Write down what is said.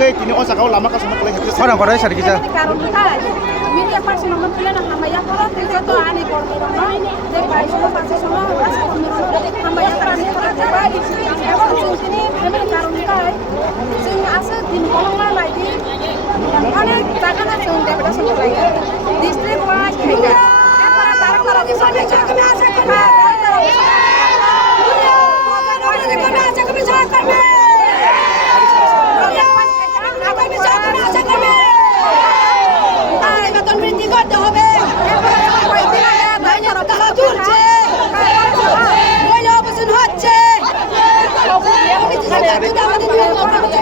bagay tini o sakau lama kasama kali hati. Orang korai sar kita. Media person nomor tulen hamaya koro tiga to ani kormi rono de bai sono pasi sono asa kormi rono hamaya kani koro de bai এখন sini kami karon kai sing asa din kolonga lagi অনেক জায়গা না song deputation করাই district wise খাইগা এরপর তারা করা যে সবে কমে আসে কমে কমে আসে কমে সব করবে বেতন বৃদ্ধি করতে হবে তারা তুলছে মহিলা অবস্থান হচ্ছে আমাদের